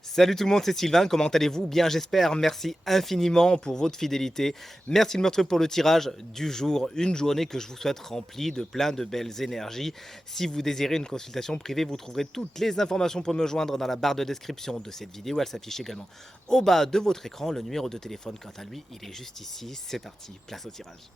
Salut tout le monde, c'est Sylvain, comment allez-vous? Bien j'espère, merci infiniment pour votre fidélité. Merci de me retrouver pour le tirage du jour, une journée que je vous souhaite remplie de plein de belles énergies. Si vous désirez une consultation privée, vous trouverez toutes les informations pour me joindre dans la barre de description de cette vidéo. Elle s'affiche également au bas de votre écran. Le numéro de téléphone, quant à lui, il est juste ici. C'est parti, place au tirage.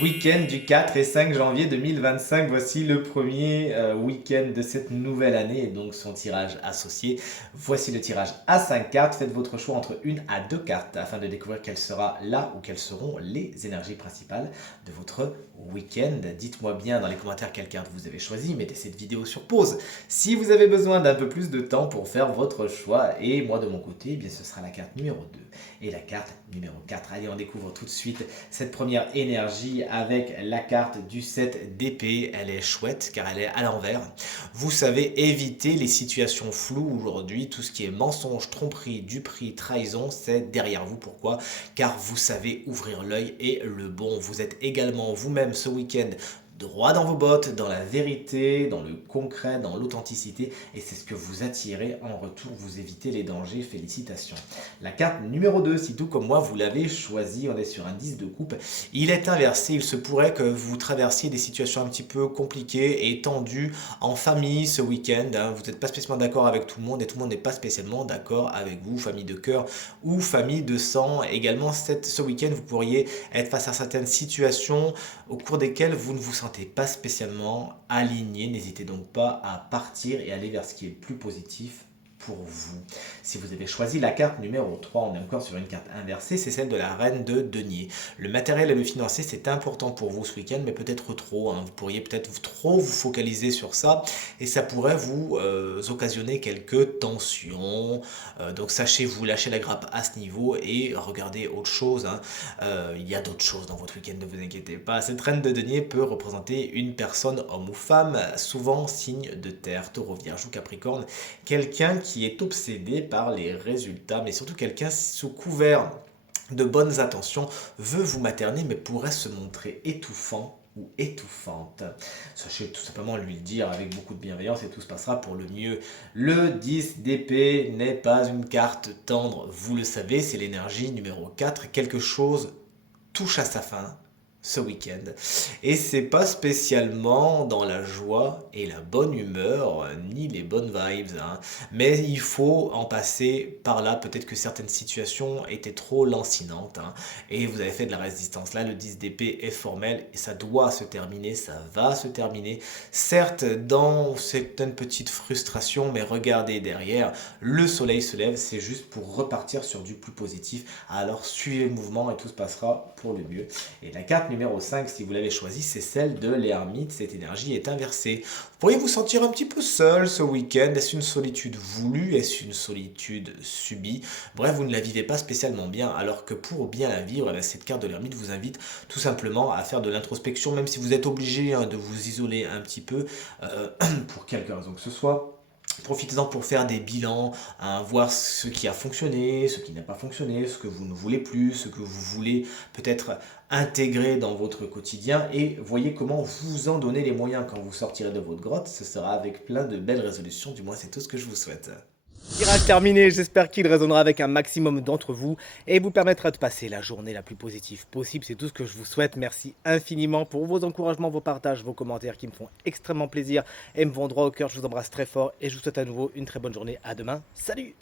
Week-end du 4 et 5 janvier 2025, voici le premier week-end de cette nouvelle année et donc son tirage associé. Voici le tirage à 5 cartes, faites votre choix entre une à deux cartes afin de découvrir quelle sera là ou quelles seront les énergies principales de votre week-end. Dites-moi bien dans les commentaires quelle carte vous avez choisi, mettez cette vidéo sur pause si vous avez besoin d'un peu plus de temps pour faire votre choix et moi de mon côté, eh bien, ce sera la carte numéro 2 et la carte numéro 4. Allez, on découvre tout de suite cette première énergie avec la carte du 7 d'épée. Elle est chouette car elle est à l'envers. Vous savez éviter les situations floues aujourd'hui. Tout ce qui est mensonge, tromperie, duperie, trahison, c'est derrière vous. Pourquoi? Car vous savez ouvrir l'œil et le bon. Vous êtes également vous-même ce week-end droit dans vos bottes, dans la vérité, dans le concret, dans l'authenticité, et c'est ce que vous attirez en retour, vous évitez les dangers, félicitations. La carte numéro 2, si tout comme moi vous l'avez choisi, on est sur un 10 de coupe, il est inversé, il se pourrait que vous traversiez des situations un petit peu compliquées et tendues en famille ce week-end, hein. Vous n'êtes pas spécialement d'accord avec tout le monde et tout le monde n'est pas spécialement d'accord avec vous, famille de cœur ou famille de sang. Également, ce week-end, vous pourriez être face à certaines situations au cours desquelles vous ne vous sentez pas spécialement aligné. N'hésitez donc pas à partir et aller vers ce qui est le plus positif pour vous. Si vous avez choisi la carte numéro 3, on est encore sur une carte inversée, c'est celle de la reine de denier. Le matériel et le financier, c'est important pour vous ce week-end, mais peut-être trop, hein. Vous pourriez peut-être trop vous focaliser sur ça et ça pourrait vous occasionner quelques tensions. Donc sachez vous lâcher la grappe à ce niveau et regardez autre chose, hein. Il y a d'autres choses dans votre week-end, ne vous inquiétez pas. Cette reine de denier peut représenter une personne, homme ou femme, souvent signe de terre, taureau, vierge ou capricorne, quelqu'un qui est obsédé par les résultats, mais surtout quelqu'un sous couvert de bonnes intentions veut vous materner, mais pourrait se montrer étouffant ou étouffante. Sachez tout simplement lui le dire avec beaucoup de bienveillance et tout se passera pour le mieux. Le 10 d'épée n'est pas une carte tendre, vous le savez, c'est l'énergie numéro 4. Quelque chose touche à sa fin ce week-end. Et c'est pas spécialement dans la joie et la bonne humeur, ni les bonnes vibes, hein. Mais il faut en passer par là. Peut-être que certaines situations étaient trop lancinantes, hein, et vous avez fait de la résistance. Là, le 10 d'épée est formel et ça doit se terminer, ça va se terminer. Certes, dans certaines petites frustrations, mais regardez derrière, le soleil se lève, c'est juste pour repartir sur du plus positif. Alors suivez le mouvement et tout se passera pour le mieux. Et la carte numéro 5, si vous l'avez choisi, c'est celle de l'ermite. Cette énergie est inversée. Vous pourriez vous sentir un petit peu seul ce week-end. Est-ce une solitude voulue? Est-ce une solitude subie? Bref, vous ne la vivez pas spécialement bien, alors que pour bien la vivre, eh bien, cette carte de l'ermite vous invite tout simplement à faire de l'introspection, même si vous êtes obligé, hein, de vous isoler un petit peu, pour quelque raison que ce soit. Profitez-en pour faire des bilans, hein, voir ce qui a fonctionné, ce qui n'a pas fonctionné, ce que vous ne voulez plus, ce que vous voulez peut-être intégrer dans votre quotidien et voyez comment vous en donner les moyens quand vous sortirez de votre grotte. Ce sera avec plein de belles résolutions, du moins c'est tout ce que je vous souhaite. Tirage terminé, j'espère qu'il résonnera avec un maximum d'entre vous et vous permettra de passer la journée la plus positive possible. C'est tout ce que je vous souhaite. Merci infiniment pour vos encouragements, vos partages, vos commentaires qui me font extrêmement plaisir et me vont droit au cœur. Je vous embrasse très fort et je vous souhaite à nouveau une très bonne journée. À demain. Salut!